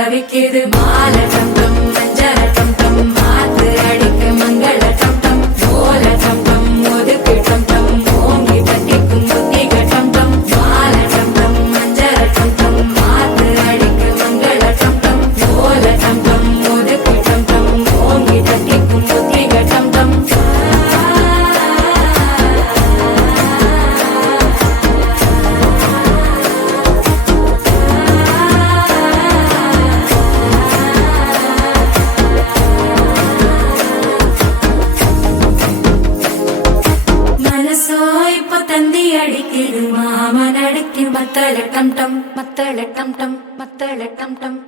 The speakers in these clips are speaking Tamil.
தவிக்குது மால டம் டம் மஞ்சர டம் டம் மாத்து அடிக்க மங்கள டம் டம் ஓல டம் டம் ஒதுக்கு டம் டம் ஓங்கி தட்டிக்கும் புத்திக டம் டம் மால டம் டம் மஞ்சர டம் டம் மாத்து அடிக்க மங்கள டம் டம் ஓல டம் டம் ஒதுக்கு டம் டம் ஓங்கி தட்டிக்கும் புத்திக டம் டம் தந்தி அடிக்குது மாமன் அடிக்கு மத்தள டம் டம் மத்தள டம் டம் மத்தள டம் டம்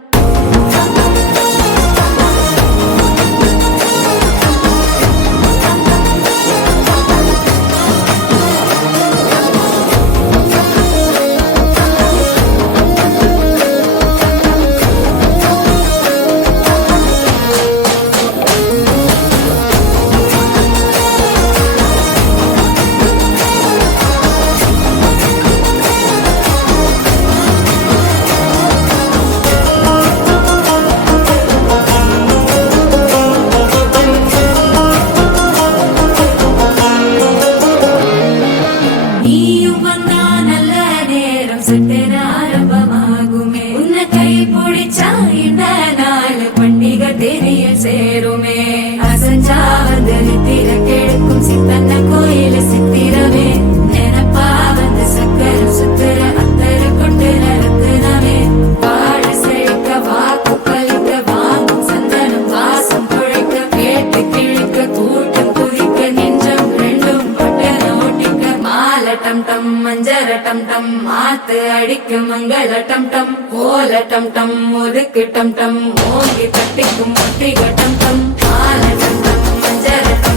ஆரம்பமாகுமே உன்னை கை பிடிச்சா இந்த நாள் பண்டிகை தெரிய சேருமே அசஞ்சா வந்து நித்திர கெடுக்கும் சித்தன்ன கோயில சித்திரமே நினப்பா வந்து சக்கர சுத்திர அத்தர கொண்டு நடத்துனவே வாழ செழிக்க வாக்கு பலிக்க வாங்கும் சந்தனம் வாசம் குழைக்க கேட்டு கிழிக்க கூட்டம் குதிக்க நெஞ்சம் ரெண்டும் பட்டு நோட்டிக்க மால டம் டம் மஞ்சர டம் டம் மாத்து அடிக்க மங்கள டம் டம் ஓல டம் டம் ஒதுக்கு டம் டம் ஓங்கி தட்டிக்கும் முட்டிக டம் டம் மால டம் டம் மஞ்சர டம்